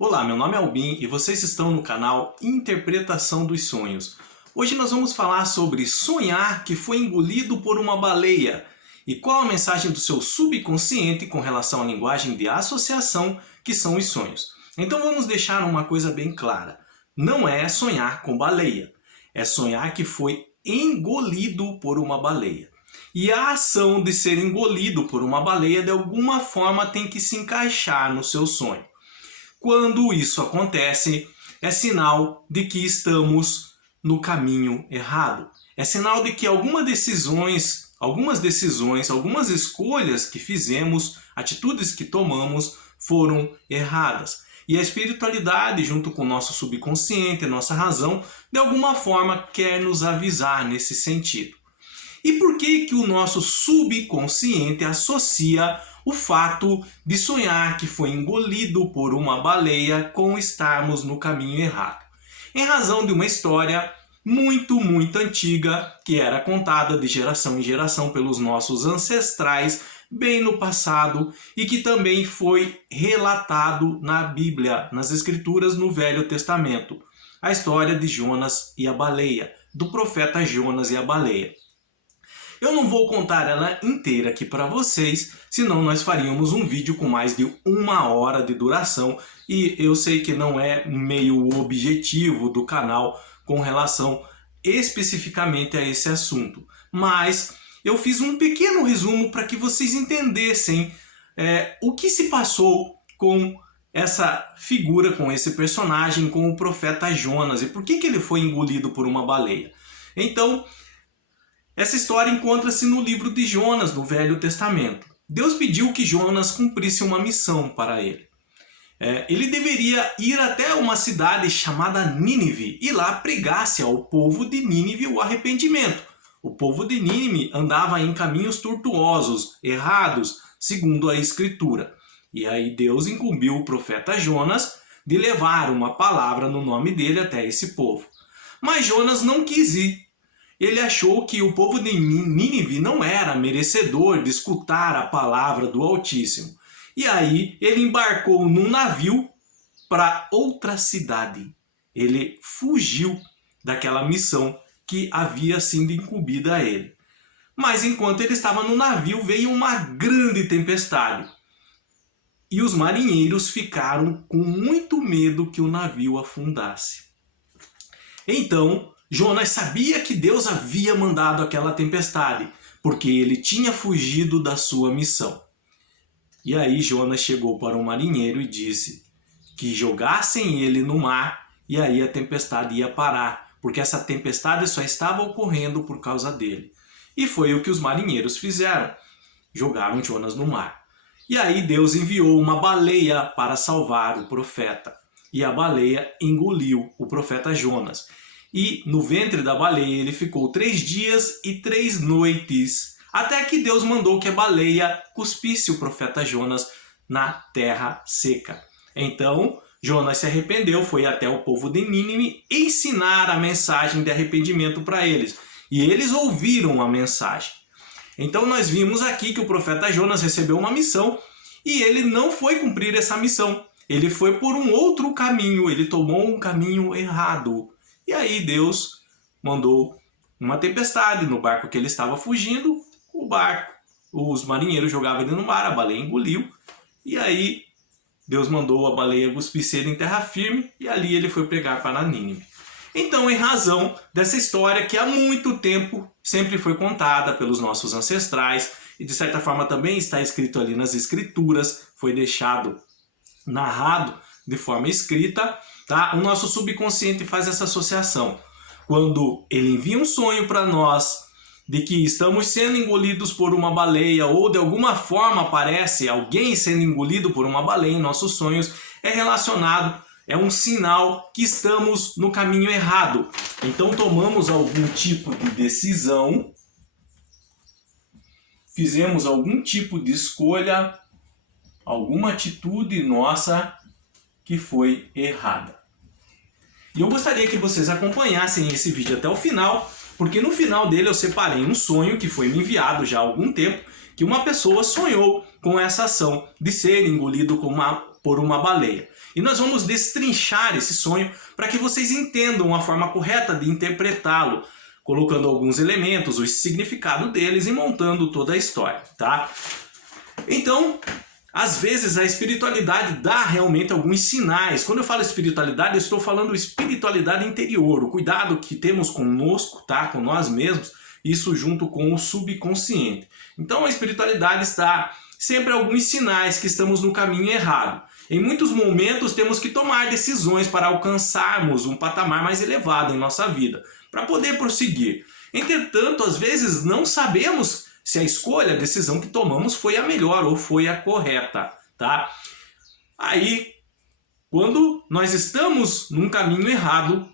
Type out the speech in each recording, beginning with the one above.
Olá, meu nome é Albin e vocês estão no canal Interpretação dos Sonhos. Hoje nós vamos falar sobre sonhar que foi engolido por uma baleia e qual a mensagem do seu subconsciente com relação à linguagem de associação que são os sonhos. Então vamos deixar uma coisa bem clara. Não é sonhar com baleia, é sonhar que foi engolido por uma baleia. E a ação de ser engolido por uma baleia de alguma forma tem que se encaixar no seu sonho. Quando isso acontece, é sinal de que estamos no caminho errado. É sinal de que algumas decisões, algumas escolhas que fizemos, atitudes que tomamos foram erradas. E a espiritualidade, junto com o nosso subconsciente, a nossa razão, de alguma forma quer nos avisar nesse sentido. E por que o nosso subconsciente associa o fato de sonhar que foi engolido por uma baleia com estarmos no caminho errado? Em razão de uma história muito antiga que era contada de geração em geração pelos nossos ancestrais bem no passado e que também foi relatado na Bíblia, nas Escrituras, no Velho Testamento. A história de Jonas e a baleia, do profeta Jonas e a baleia. Eu não vou contar ela inteira aqui para vocês, senão nós faríamos um vídeo com mais de 1 hora de duração e eu sei que não é meio o objetivo do canal com relação especificamente a esse assunto. Mas eu fiz um pequeno resumo para que vocês entendessem o que se passou com essa figura, com esse personagem, com o profeta Jonas e por que ele foi engolido por uma baleia. Então, essa história encontra-se no livro de Jonas, no Velho Testamento. Deus pediu que Jonas cumprisse uma missão para ele. Ele deveria ir até uma cidade chamada Nínive e lá pregasse ao povo de Nínive o arrependimento. O povo de Nínive andava em caminhos tortuosos, errados, segundo a Escritura. E aí Deus incumbiu o profeta Jonas de levar uma palavra no nome dele até esse povo. Mas Jonas não quis ir. Ele achou que o povo de Nínive não era merecedor de escutar a palavra do Altíssimo. E aí ele embarcou num navio para outra cidade. Ele fugiu daquela missão que havia sido incumbida a ele. Mas enquanto ele estava no navio, veio uma grande tempestade. E os marinheiros ficaram com muito medo que o navio afundasse. Então, Jonas sabia que Deus havia mandado aquela tempestade, porque ele tinha fugido da sua missão. E aí Jonas chegou para um marinheiro e disse que jogassem ele no mar e aí a tempestade ia parar, porque essa tempestade só estava ocorrendo por causa dele. E foi o que os marinheiros fizeram, jogaram Jonas no mar. E aí Deus enviou uma baleia para salvar o profeta. E a baleia engoliu o profeta Jonas. E no ventre da baleia ele ficou 3 dias e 3 noites, até que Deus mandou que a baleia cuspisse o profeta Jonas na terra seca. Então Jonas se arrependeu, foi até o povo de Nínive ensinar a mensagem de arrependimento para eles. E eles ouviram a mensagem. Então nós vimos aqui que o profeta Jonas recebeu uma missão e ele não foi cumprir essa missão. Ele foi por um outro caminho, ele tomou um caminho errado. E aí Deus mandou uma tempestade no barco que ele estava fugindo. Os marinheiros jogavam ele no mar, a baleia engoliu. E aí Deus mandou a baleia cuspir ele em terra firme e ali ele foi pregar para Nínive. Então, em razão dessa história que há muito tempo sempre foi contada pelos nossos ancestrais e de certa forma também está escrito ali nas Escrituras, foi deixado narrado de forma escrita, tá? O nosso subconsciente faz essa associação. Quando ele envia um sonho para nós de que estamos sendo engolidos por uma baleia ou de alguma forma aparece alguém sendo engolido por uma baleia em nossos sonhos, é relacionado, é um sinal que estamos no caminho errado. Então tomamos algum tipo de decisão, fizemos algum tipo de escolha, alguma atitude nossa que foi errada. E eu gostaria que vocês acompanhassem esse vídeo até o final, porque no final dele eu separei um sonho que foi me enviado já há algum tempo, que uma pessoa sonhou com essa ação de ser engolido por uma baleia. E nós vamos destrinchar esse sonho para que vocês entendam a forma correta de interpretá-lo, colocando alguns elementos, o significado deles e montando toda a história, tá? Então, às vezes a espiritualidade dá realmente alguns sinais. Quando eu falo espiritualidade, eu estou falando espiritualidade interior, o cuidado que temos conosco, tá? Com nós mesmos, isso junto com o subconsciente. Então a espiritualidade está sempre alguns sinais que estamos no caminho errado. Em muitos momentos temos que tomar decisões para alcançarmos um patamar mais elevado em nossa vida, para poder prosseguir. Entretanto, às vezes não sabemos se a escolha, a decisão que tomamos foi a melhor ou foi a correta, tá? Aí, quando nós estamos num caminho errado,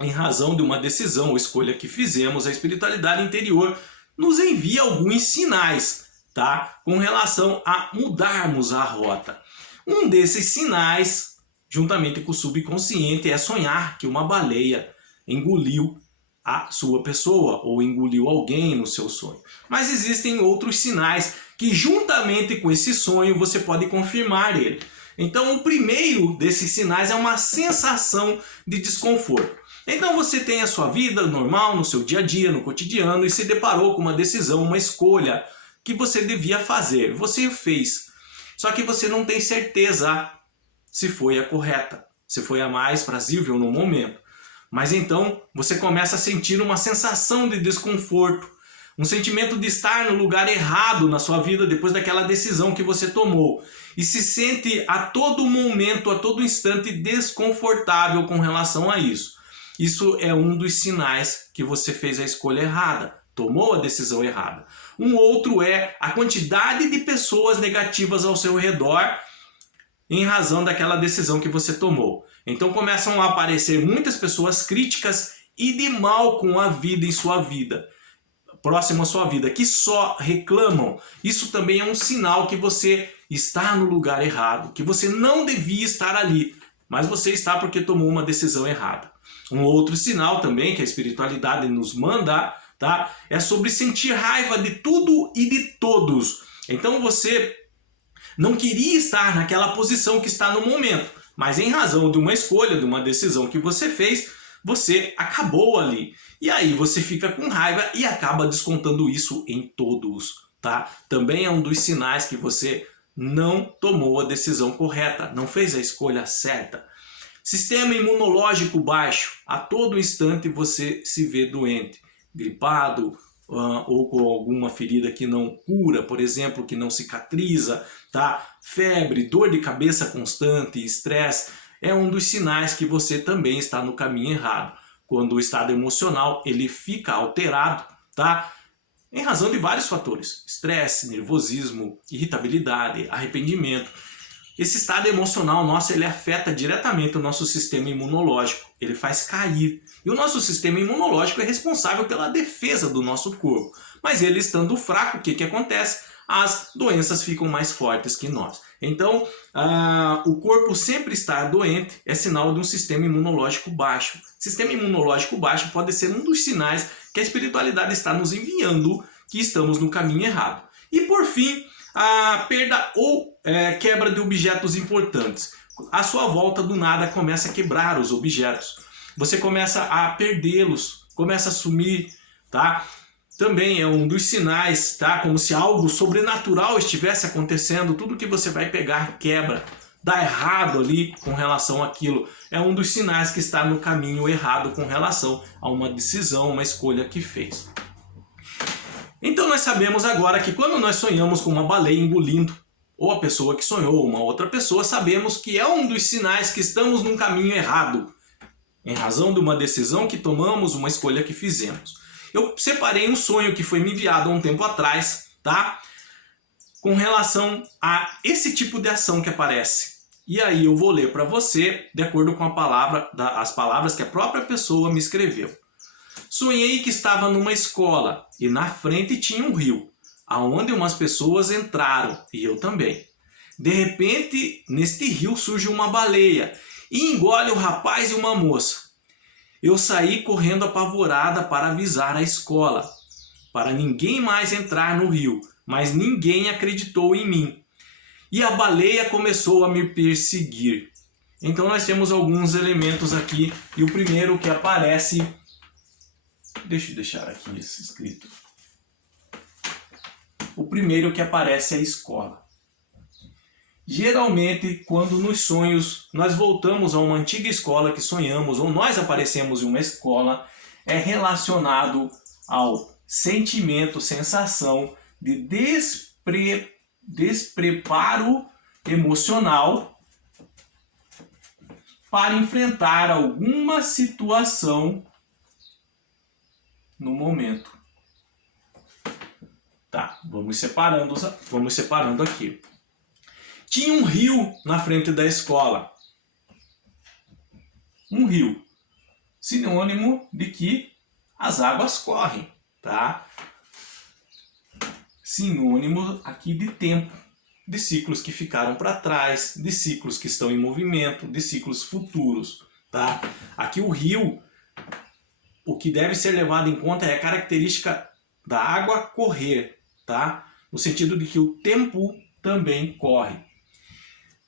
em razão de uma decisão ou escolha que fizemos, a espiritualidade interior nos envia alguns sinais, tá? Com relação a mudarmos a rota. Um desses sinais, juntamente com o subconsciente, é sonhar que uma baleia engoliu a sua pessoa ou engoliu alguém no seu sonho. Mas existem outros sinais que, juntamente com esse sonho, você pode confirmar ele. Então, o primeiro desses sinais é uma sensação de desconforto. Então você tem a sua vida normal, no seu dia a dia, no cotidiano, e se deparou com uma decisão, uma escolha que você devia fazer. Você fez. Só que você não tem certeza se foi a correta, se foi a mais prazível no momento. Mas então você começa a sentir uma sensação de desconforto, um sentimento de estar no lugar errado na sua vida depois daquela decisão que você tomou. E se sente a todo momento, a todo instante desconfortável com relação a isso. Isso é um dos sinais que você fez a escolha errada, tomou a decisão errada. Um outro é a quantidade de pessoas negativas ao seu redor em razão daquela decisão que você tomou. Então começam a aparecer muitas pessoas críticas e de mal com a vida em sua vida, próximo à sua vida, que só reclamam. Isso também é um sinal que você está no lugar errado, que você não devia estar ali, mas você está porque tomou uma decisão errada. Um outro sinal também que a espiritualidade nos manda, tá? É sobre sentir raiva de tudo e de todos. Então você não queria estar naquela posição que está no momento, mas em razão de uma escolha, de uma decisão que você fez, você acabou ali. E aí você fica com raiva e acaba descontando isso em todos, tá? Também é um dos sinais que você não tomou a decisão correta, não fez a escolha certa. Sistema imunológico baixo. A todo instante você se vê doente, gripado, ou com alguma ferida que não cura, por exemplo, que não cicatriza, tá? Febre, dor de cabeça constante, estresse, é um dos sinais que você também está no caminho errado. Quando o estado emocional ele fica alterado, tá? Em razão de vários fatores: estresse, nervosismo, irritabilidade, arrependimento. Esse estado emocional nosso, ele afeta diretamente o nosso sistema imunológico, ele faz cair. E o nosso sistema imunológico é responsável pela defesa do nosso corpo. Mas ele estando fraco, o que acontece? As doenças ficam mais fortes que nós. Então, o corpo sempre estar doente é sinal de um sistema imunológico baixo. Sistema imunológico baixo pode ser um dos sinais que a espiritualidade está nos enviando que estamos no caminho errado. E por fim, a perda ou quebra de objetos importantes. À sua volta, do nada, começa a quebrar os objetos. Você começa a perdê-los, começa a sumir, tá? Também é um dos sinais, tá? Como se algo sobrenatural estivesse acontecendo. Tudo que você vai pegar quebra, dá errado ali com relação àquilo. É um dos sinais que está no caminho errado com relação a uma decisão, uma escolha que fez. Então nós sabemos agora que quando nós sonhamos com uma baleia engolindo, ou a pessoa que sonhou, uma outra pessoa, sabemos que é um dos sinais que estamos num caminho errado, em razão de uma decisão que tomamos, uma escolha que fizemos. Eu separei um sonho que foi me enviado há um tempo atrás, tá? Com relação a esse tipo de ação que aparece. E aí eu vou ler para você, de acordo com as palavras que a própria pessoa me escreveu. Sonhei que estava numa escola e na frente tinha um rio, aonde umas pessoas entraram, e eu também. De repente, neste rio surge uma baleia e engole o rapaz e uma moça. Eu saí correndo apavorada para avisar a escola, para ninguém mais entrar no rio, mas ninguém acreditou em mim. e a baleia começou a me perseguir. Então nós temos alguns elementos aqui, e o primeiro que aparece, deixa eu deixar aqui esse escrito. O primeiro que aparece é a escola. Geralmente, quando nos sonhos nós voltamos a uma antiga escola que sonhamos, ou nós aparecemos em uma escola, é relacionado ao sentimento, sensação de despreparo emocional para enfrentar alguma situação no momento. Tá, vamos separando aqui. Tinha um rio na frente da escola. Um rio. Sinônimo de que as águas correm, tá? Sinônimo aqui de tempo, de ciclos que ficaram para trás, de ciclos que estão em movimento, de ciclos futuros, tá? Aqui o rio, o que deve ser levado em conta é a característica da água correr, tá? No sentido de que o tempo também corre.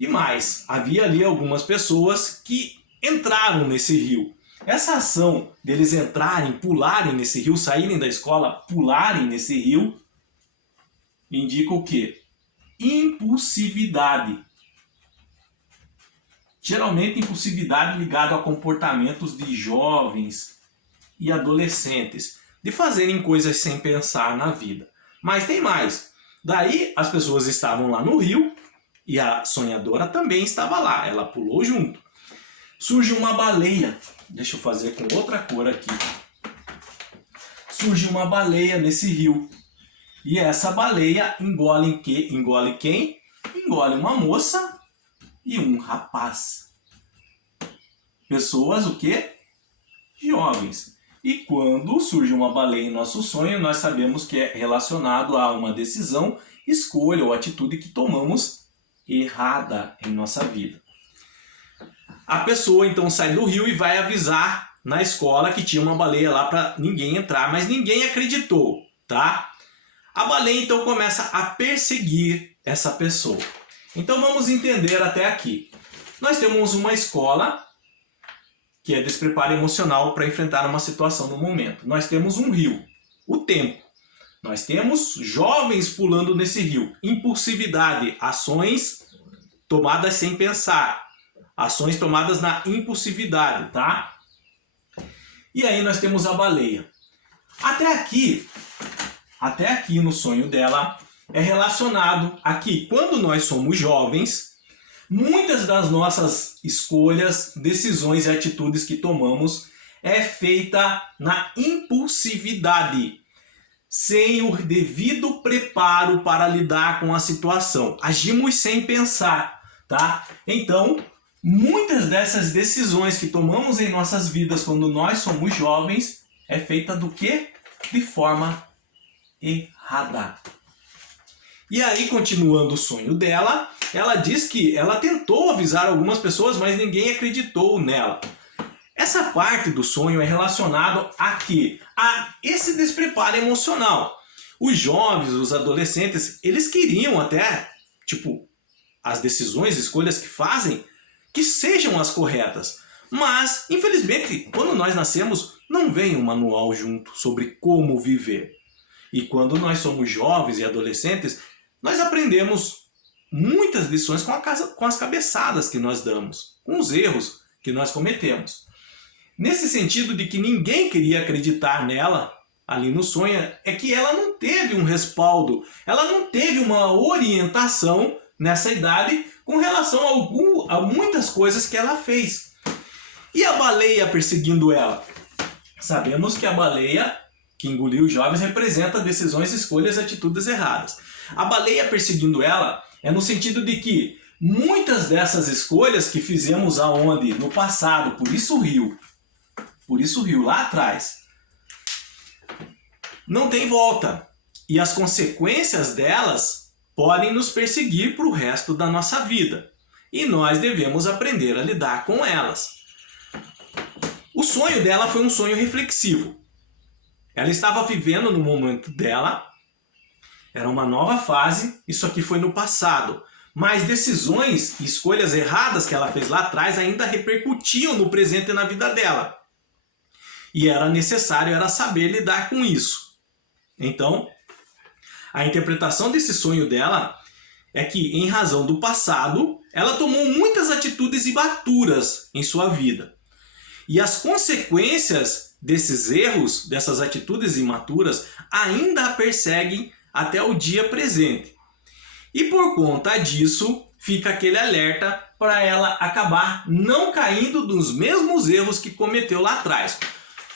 E mais, havia ali algumas pessoas que entraram nesse rio. Essa ação deles entrarem, pularem nesse rio, saírem da escola, pularem nesse rio, indica o quê? Impulsividade. Geralmente impulsividade ligada a comportamentos de jovens e adolescentes, de fazerem coisas sem pensar na vida. Mas tem mais. Daí as pessoas estavam lá no rio e a sonhadora também estava lá. Ela pulou junto. Surge uma baleia. Deixa eu fazer com outra cor aqui. Surge uma baleia nesse rio. E essa baleia engole quem? Engole uma moça e um rapaz. Pessoas o quê? Jovens. E quando surge uma baleia em nosso sonho, nós sabemos que é relacionado a uma decisão, escolha ou atitude que tomamos errada em nossa vida. A pessoa então sai do rio e vai avisar na escola que tinha uma baleia lá para ninguém entrar, mas ninguém acreditou, tá? A baleia então começa a perseguir essa pessoa. Então vamos entender até aqui. Nós temos uma escola que é despreparo emocional para enfrentar uma situação no momento. Nós temos um rio, o tempo. Nós temos jovens pulando nesse rio. Impulsividade, ações tomadas sem pensar. Ações tomadas na impulsividade, tá? E aí nós temos a baleia. Até aqui no sonho dela é relacionado a que quando nós somos jovens, muitas das nossas escolhas, decisões e atitudes que tomamos é feita na impulsividade, sem o devido preparo para lidar com a situação. Agimos sem pensar, tá? Então, muitas dessas decisões que tomamos em nossas vidas quando nós somos jovens é feita do quê? De forma errada. E aí, continuando o sonho dela, ela diz que ela tentou avisar algumas pessoas, mas ninguém acreditou nela. Essa parte do sonho é relacionado a quê? A esse despreparo emocional. Os jovens, os adolescentes, eles queriam até, as decisões, escolhas que fazem, que sejam as corretas. Mas, infelizmente, quando nós nascemos, não vem um manual junto sobre como viver. E quando nós somos jovens e adolescentes, nós aprendemos muitas lições com as cabeçadas que nós damos, com os erros que nós cometemos. Nesse sentido de que ninguém queria acreditar nela, ali no sonho, é que ela não teve um respaldo, ela não teve uma orientação nessa idade com relação a muitas coisas que ela fez. E a baleia perseguindo ela? Sabemos que a baleia que engoliu os jovens representa decisões, escolhas e atitudes erradas. A baleia perseguindo ela é no sentido de que muitas dessas escolhas que fizemos aonde? No passado, por isso o rio lá atrás, não tem volta. E as consequências delas podem nos perseguir para o resto da nossa vida. E nós devemos aprender a lidar com elas. O sonho dela foi um sonho reflexivo. Ela estava vivendo no momento dela, era uma nova fase, isso aqui foi no passado. mas decisões e escolhas erradas que ela fez lá atrás ainda repercutiam no presente e na vida dela. E era necessário era saber lidar com isso. Então, a interpretação desse sonho dela é que, em razão do passado, ela tomou muitas atitudes imaturas em sua vida. E as consequências desses erros, dessas atitudes imaturas, ainda a perseguem até o dia presente. E por conta disso, fica aquele alerta para ela acabar não caindo nos mesmos erros que cometeu lá atrás.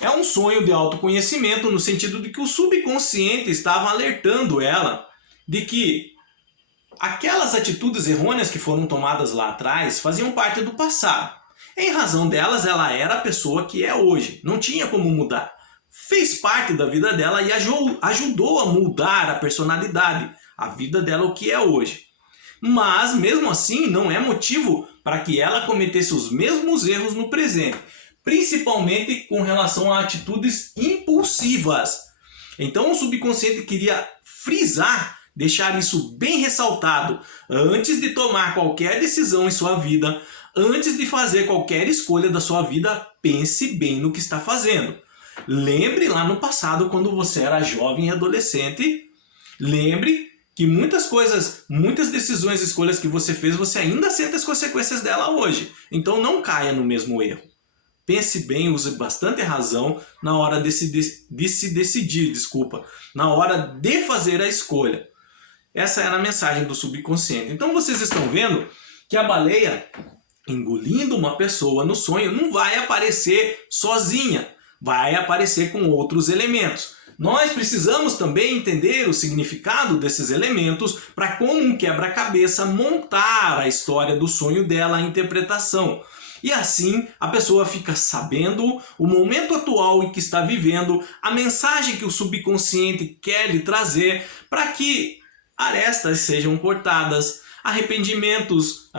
É um sonho de autoconhecimento no sentido de que o subconsciente estava alertando ela de que aquelas atitudes errôneas que foram tomadas lá atrás faziam parte do passado. Em razão delas, ela era a pessoa que é hoje. Não tinha como mudar. Fez parte da vida dela e ajudou a mudar a personalidade, a vida dela, o que é hoje. Mas, mesmo assim, não é motivo para que ela cometesse os mesmos erros no presente. Principalmente com relação a atitudes impulsivas. Então o subconsciente queria frisar, deixar isso bem ressaltado, antes de tomar qualquer decisão em sua vida, antes de fazer qualquer escolha da sua vida, pense bem no que está fazendo. Lembre lá no passado, quando você era jovem e adolescente, lembre que muitas coisas, muitas decisões e escolhas que você fez, você ainda sente as consequências dela hoje. Então não caia no mesmo erro. Pense bem, use bastante razão na hora de se decidir, na hora de fazer a escolha. Essa era a mensagem do subconsciente. Então vocês estão vendo que a baleia, engolindo uma pessoa no sonho, não vai aparecer sozinha, vai aparecer com outros elementos. Nós precisamos também entender o significado desses elementos para, como um quebra-cabeça, montar a história do sonho dela, a interpretação. E assim a pessoa fica sabendo o momento atual em que está vivendo, a mensagem que o subconsciente quer lhe trazer para que arestas sejam cortadas, arrependimentos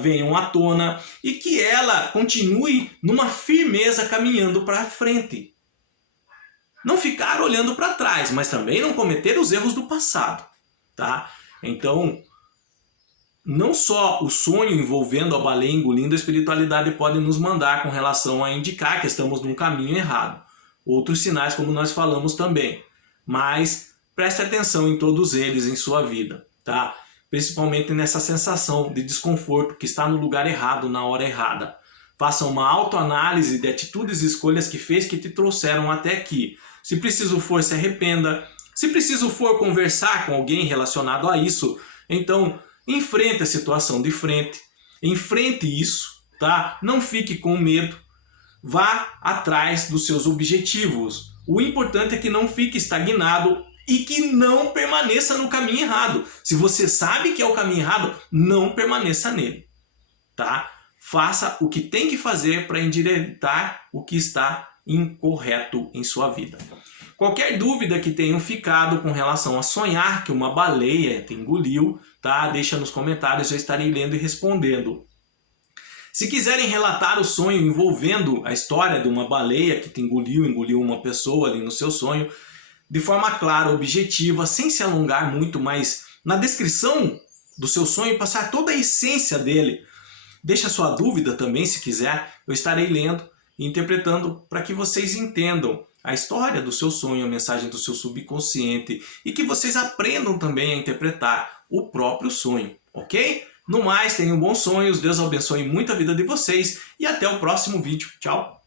venham à tona e que ela continue numa firmeza caminhando para frente. Não ficar olhando para trás, mas também não cometer os erros do passado, tá? Então, não só o sonho envolvendo a baleia engolindo a espiritualidade pode nos mandar com relação a indicar que estamos num caminho errado. Outros sinais, como nós falamos também. Mas preste atenção em todos eles em sua vida, tá? Principalmente nessa sensação de desconforto que está no lugar errado, na hora errada. Faça uma autoanálise de atitudes e escolhas que fez que te trouxeram até aqui. Se preciso for, se arrependa. Se preciso for conversar com alguém relacionado a isso, então enfrente a situação de frente. Enfrente isso, tá? Não fique com medo. Vá atrás dos seus objetivos. O importante é que não fique estagnado e que não permaneça no caminho errado. Se você sabe que é o caminho errado, não permaneça nele, tá? Faça o que tem que fazer para endireitar o que está incorreto em sua vida. Qualquer dúvida que tenham ficado com relação a sonhar que uma baleia te engoliu, tá? Deixa nos comentários, eu estarei lendo e respondendo. Se quiserem relatar o sonho envolvendo a história de uma baleia que te engoliu uma pessoa ali no seu sonho, de forma clara, objetiva, sem se alongar muito, mas na descrição do seu sonho passar toda a essência dele. Deixa sua dúvida também, se quiser, eu estarei lendo e interpretando para que vocês entendam a história do seu sonho, a mensagem do seu subconsciente e que vocês aprendam também a interpretar o próprio sonho, ok? No mais, tenham bons sonhos, Deus abençoe muito a vida de vocês e até o próximo vídeo. Tchau!